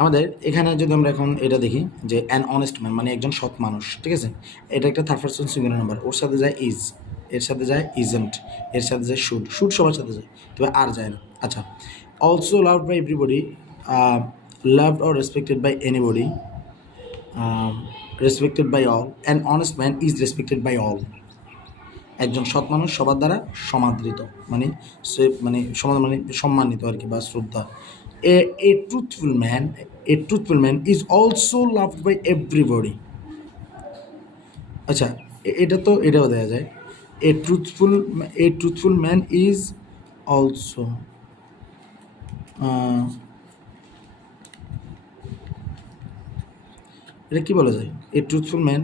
আমাদের এখানে যদি আমরা এখন এটা দেখি যে অ্যান অনেস্ট ম্যান মানে একজন সৎ মানুষ, ঠিক আছে, এটা একটা থার্ড পারসন সিঙ্গুলার নাম্বার, ওর সাথে যায় ইজ, এর সাথে যায় ইজেন্ট, এর সাথে যায় শুড, শুড সবার সাথে যায়, তবে আর যায় না। আচ্ছা, also loved by everybody, loved or respected by anybody, respected by all, an honest man is respected by all. একজন সৎ মানুষ সবার দ্বারা সমাদৃত, মানে সে মানে মানে সম্মানিত আর কি, বা শ্রদ্ধা। A truthful man is also loved by everybody. আচ্ছা, এটা তো এটাও দেওয়া যায়, a truthful man is also, এটা কি বলা যায়, a truthful man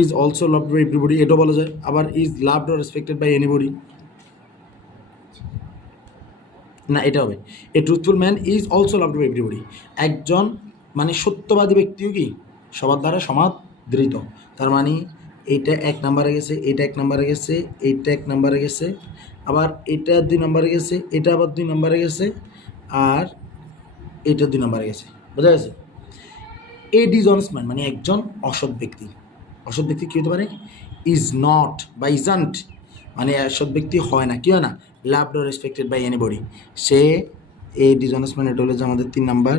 is also loved by everybody, এটাও বলা যায়। আবার is loved or respected by anybody, না এটা হবে a truthful man is also loved by everybody. একজন মানে সত্যবাদী ব্যক্তিও কি সবার দ্বারা সমাদৃত, তার মানে এইটা 1 নম্বরে গেছে, এটা 1 নম্বরে গেছে, এইটা 1 নম্বরে গেছে, আবার এটা 2 নম্বরে গেছে, এটা আবার 2 নম্বরে গেছে, আর এটা 2 নম্বরে গেছে। বোঝা গেছে? এ ডিসঅনেস্ট ম্যান মানে একজন অসৎ ব্যক্তি। অসৎ ব্যক্তি কী হতে পারে? ইজ নট বা ইজন্ট, মানে অসৎ ব্যক্তি হয় না, কি হয় না, loved or respected by anybody. সে এ ডিসঅনেস্ট ম্যান, এটা হলো যে আমাদের 3 নাম্বার,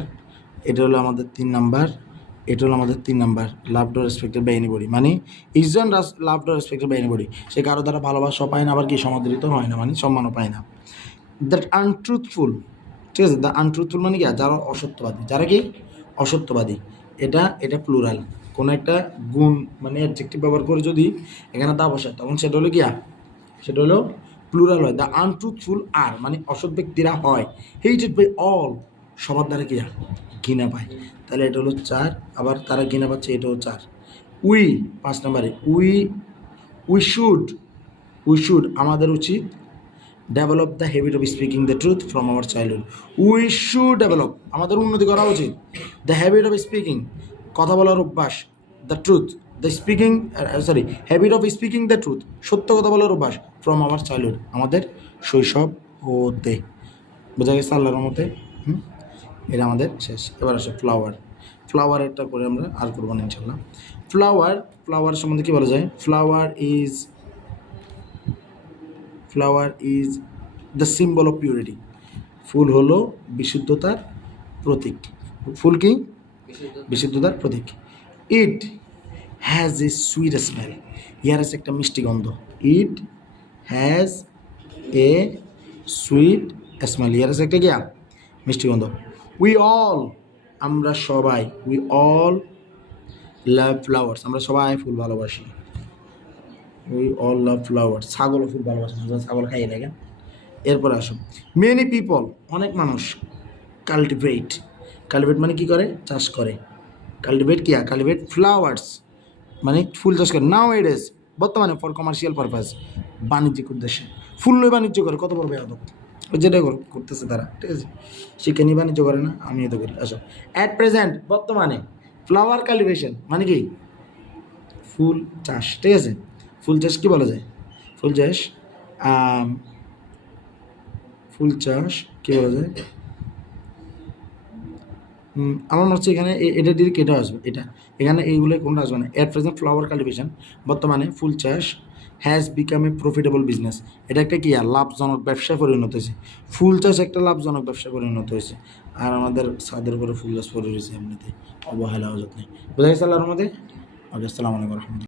এটা হলো আমাদের 3 নাম্বার, এটা হলো আমাদের 3 number, loved or respected by anybody, মানে isn't loved or respected by anybody. সে কারো দ্বারা ভালোবাসাও পায় না, আবার কি সমাদৃত হয় না, মানে সম্মানও পায় না। দ্যাট আনট্রুথফুল, ঠিক আছে, দ্য আনট্রুথফুল মানে কি, যারা অসত্যবাদী, যারা কি অসত্যবাদী, এটা প্লুরাল, কোনো একটা গুণ মানে অ্যাডজেক্টিভ ব্যবহার করে যদি এখানে তা বসায়, তখন সেটা হলো কি, সেটা হলো প্লুরাল হয়। দ্য আনট্রুথফুল আর মানে অসৎ ব্যক্তিরা হয় হেটেড বাই অল, সবার দ্বারা কি ঘৃণা পায়। তাহলে এটা হলো 4, আবার তারা ঘৃণা পাচ্ছে, এটাও 4। উই 5 নম্বরে, উই শুড আমাদের উচিত develop the habit of speaking the truth from our childhood. We should develop, আমাদের উন্নতি করা উচিত, দ্য হ্যাবিট অফ স্পিকিং কথা বলার অভ্যাস, the truth the speaking habit of speaking the truth সত্য কথা বলার অভ্যাস, ফ্রম আওয়ার চাইল্ডহুড আমাদের শৈশব হতে। বোঝা গেছে আল্লাহর মতে? এটা আমাদের শেষ। এবার আসে ফ্লাওয়ারটা করে আমরা আর করবো না ইনশাল্লাহ। ফ্লাওয়ার সম্বন্ধে কী বলা যায়? Flower is the symbol of purity. ফুল হলো বিশুদ্ধতার প্রতীক। ফুল কি? বিশুদ্ধতার প্রতীক। It has a sweet smell, ইয়ার আছে একটা মিষ্টি গন্ধ। It has a sweet smell, ইয়ার আছে একটা গিয়া মিষ্টি গন্ধ। উই অল আমরা সবাই, উই অল লাভ ফ্লাওয়ার্স আমরা সবাই ফুল ভালোবাসি। উই অল লাভ ফ্লাওয়ার্স, ছাগলও ফুল ভালোবাসে, ছাগল খাইয়ে দেখেন। এরপরে আসো, মেনি পিপল অনেক মানুষ, কাল্টিভেট মানে কি করে? চাষ করে। কাল্টিভেট ফ্লাওয়ার্স মানে ফুল চাষ করে। নাও এডেস বর্তমানে ফর কমার্শিয়াল পারপাস, বাণিজ্যিক উদ্দেশ্যে ফুল নয় বাণিজ্য করে। কত বড় বেয়াদব, যেটা করতেছে তারা, ঠিক আছে। শিক্ষা নিয়ে বাণিজ্য করে না, আমি তো করি। আসো, অ্যাট প্রেজেন্ট বর্তমানে, ফ্লাওয়ার কাল্টিভেশন মানে কি? ফুল চাষ, ঠিক আছে। ফুল চাষ কি বলা যায়? ফুল চাষ কী বলা যায়? আমার মনে হচ্ছে এখানে এটা ডিরেক্ট এটা আসবে, এখানে এইগুলো কোনটা আসবে না। অ্যাট প্রেজেন্ট ফ্লাওয়ার কাল্টিভেশন বর্তমানে ফুল চাষ has become a profitable business, এটা একটা কি লাভজনক ব্যবসায় পরিণত হয়েছে। ফুল চাষ একটা লাভজনক ব্যবসায় পরিণত হয়েছে। আর আমাদের ছাদের উপরে ফুল চাষ পড়ে রয়েছে এমনিতে, অবহেলা অযত্নে। বোঝা গেছে আল্লাহর মধ্যে। ওকে, আসসালামু আলাইকুম রহমতুল্লাহ।